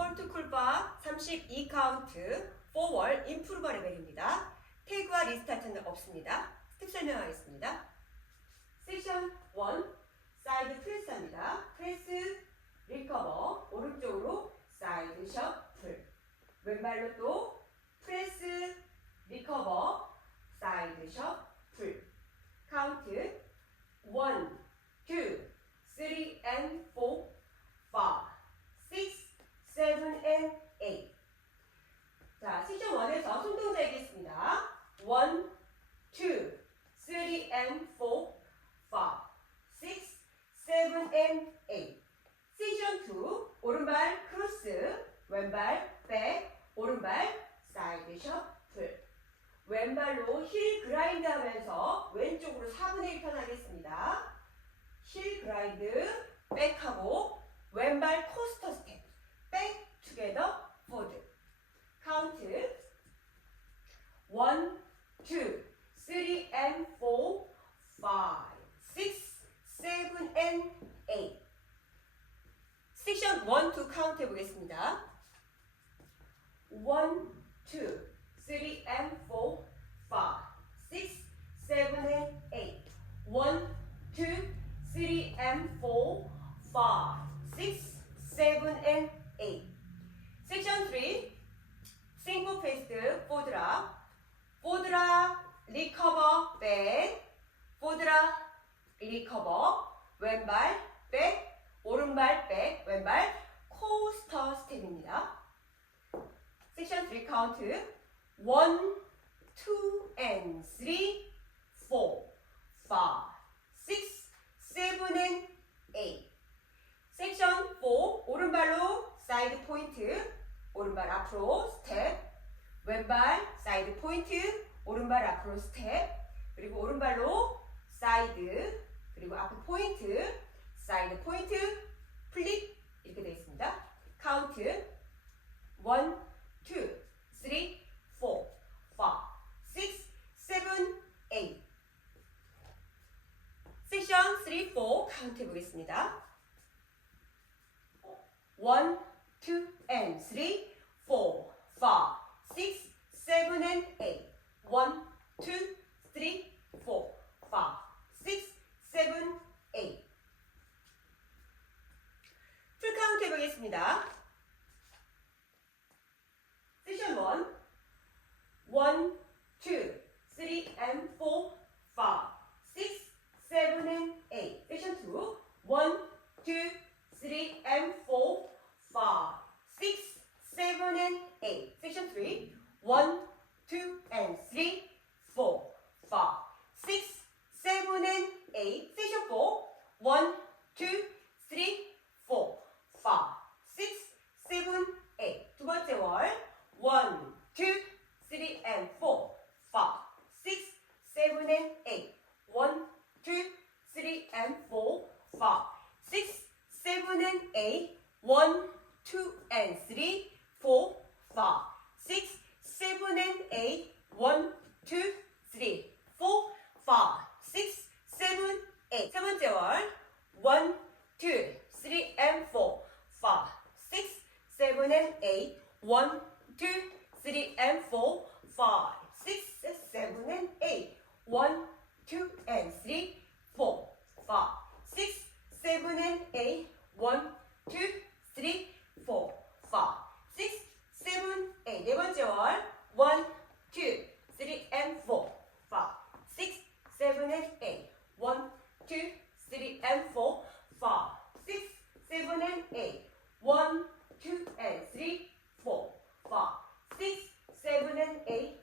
폴트 쿨바 32 카운트 4월 인프루버 레벨입니다. 태그와 리스타트는 없습니다. 스텝 설명하겠습니다. 섹션 1 사이드 프레스합니다. 프레스 리커버 오른쪽으로 사이드 셔플 왼발로 또 프레스 리커버 사이드 셔플 카운트 1 2 3 and 4 5 6 7 and 8 자, 섹션 1에서 손동작이겠습니다. 1, 2, 3 and 4, 5, 6, 7 and 8. 섹션 2, 오른발 크로스, 왼발 백, 오른발 사이드 셔플. 왼발로 힐 그라인드 하면서 왼쪽으로 4분의 1 턴 하겠습니다. 힐 그라인드, 백하고 왼발 코스터 스텝, 백 투게더 포드. 카운트 1, 2, 3 and 4, 5, 6, 7 and 8 섹션 1, 2 카운트 해보겠습니다. 1, 2, 3 and 4, 5, 6, 7 and 8 1, 2, 3 and 4, 5, 6, 7 and 8 섹션 3 싱글 페이스트 포드라 포드라 리커버 백 포드라 리커버 왼발 백 오른발 백 왼발 코스터 스텝입니다. 섹션 3 카운트 1 2 and 3 4 5 6 7 and 8 섹션 4 오른발로 사이드 포인트 오른발 앞으로 스텝 왼발 사이드 포인트 오른발 앞으로 스텝 그리고 오른발로 사이드 그리고 앞에 포인트 사이드 포인트 플립 이렇게 되어 있습니다. 카운트 1 2 3 4 5 6 7 8 섹션 3 4 카운트 해보겠습니다. 1 2 and 3 4 5 6 7 and 8 1 2 3 4 5 6 7 8 풀카운트 해보겠습니다 세션 1 1 2 3 and 4 5 6 7 and 8 세션 2 1 2 3 and 4 5 6 7 and 8 세션 3 1 2 and 3 4 5 6 7 and 8 세션 4 1 2 3 4 5 6 7 8 두 번째 월 1 2 3 and 4 5 6 7 and 8 1 2 3 and 4 5 6 7 and 8 1 2 and 3 4 5 6 7 and 8 1 2 3 4 5 6 7 8 세 번째 월 1 2 3 and 4 5 6 7 and 8 1 2 3 and 4 5 6 7 and 8 1 2 and 3 4 5 6 7 and 8 1 2 3 4 5 6 7 8 네 번째 월 1 2 3 and 4 5 6 7 and 8 1 2 3 and 4 5 6 7 and 8 1 2 and 3 4 5 6 7 and 8